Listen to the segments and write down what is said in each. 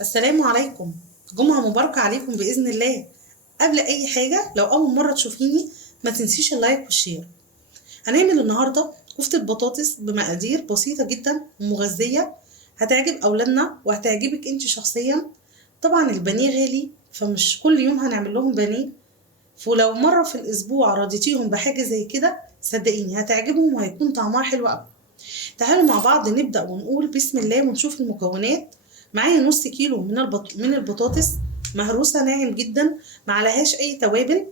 السلام عليكم. جمعة مباركة عليكم بإذن الله. قبل أي حاجة لو أول مرة تشوفيني ما تنسيش اللايك والشير. هنعمل النهاردة كفتة بطاطس بمقادير بسيطة جدا ومغذية، هتعجب أولادنا وهتعجبك انت شخصيا. طبعا البانيه غالي فمش كل يوم هنعمل لهم بانيه، ولو مرة في الأسبوع رضيتيهم بحاجة زي كده صدقيني هتعجبهم وهيكون طعمها حلو أوي. تعالوا مع بعض نبدأ ونقول بسم الله ونشوف المكونات. معايا نص كيلو من البطاطس مهروسة ناعم جدا، معلهاش أي توابل.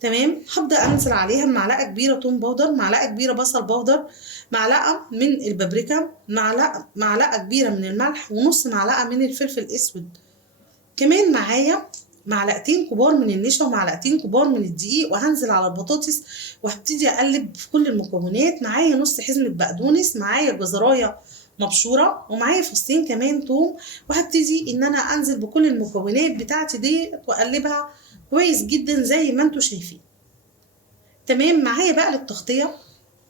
تمام، هبدأ أنزل عليها بمعلقة كبيرة توم باودر، معلقة كبيرة بصل باودر، معلقة من البابريكا، معلقة كبيرة من الملح، ونص معلقة من الفلفل الأسود. كمان معايا معلقتين كبار من النشا ومعلقتين كبار من الدقيق، وهنزل على البطاطس وهبتدي اقلب في كل المكونات. معايا نص حزمة بقدونس، معايا جزراية مبشورة، ومعايا فصين كمان توم، وهبتدي ان انا انزل بكل المكونات بتاعتي دي واقلبها كويس جدا زي ما انتوا شايفين. تمام، معايا بقى للتغطية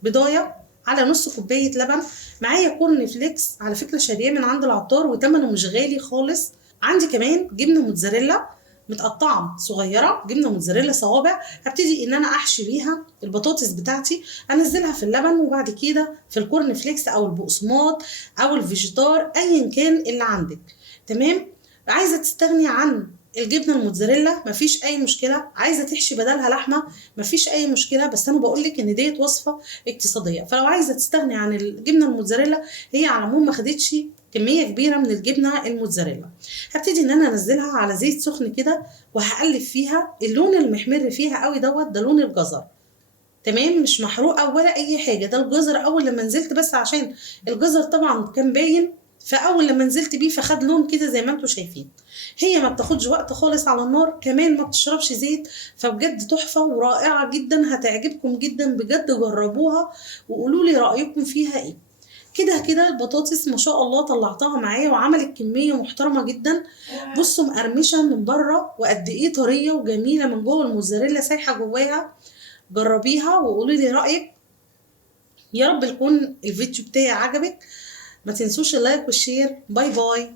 بضاية على نص كوباية لبن، معايا كورن فليكس على فكرة شارياه من عند العطار وتمنه مش غالي خالص. عندي كمان جبنة موتزاريلا متقطعة صغيرة، جبنة موتزاريلا صوابع، هبتدي ان انا احشي بيها البطاطس بتاعتي، انزلها في اللبن وبعد كده في الكورن فليكس او البقسماط او الفيجيتار ايا كان اللي عندك. تمام، عايزة تستغني عن الجبنه الموتزاريلا مفيش اي مشكله، عايزه تحشي بدلها لحمه مفيش اي مشكله، بس انا بقول لك ان ديت وصفه اقتصاديه، فلو عايزه تستغني عن الجبنه الموتزاريلا هي على العموم ما خدتش كميه كبيره من الجبنه الموتزاريلا. هبتدي ان انا انزلها على زيت سخن كده وهقلب فيها. اللون المحمر فيها قوي ده لون الجزر. تمام، مش محروقه ولا اي حاجه، ده الجزر اول لما نزلت بس عشان الجزر طبعا كان باين، فاول لما نزلت بيه فخد لون كده زي ما انتم شايفين. هي ما بتاخدش وقت خالص على النار، كمان ما بتشربش زيت، فبجد تحفه ورائعه جدا، هتعجبكم جدا بجد، جربوها وقولوا لي رايكم فيها ايه. كده كده البطاطس ما شاء الله طلعتها معايا وعملت كميه محترمه جدا. بصوا مقرمشه من بره وقد ايه طريه وجميله من جوه، الموزاريلا سايحه جواها. جربيها وقولي لي رأيك. يا رب يكون الفيديو بتاعي عجبك، ما تنسوش اللايك والشير. باي باي.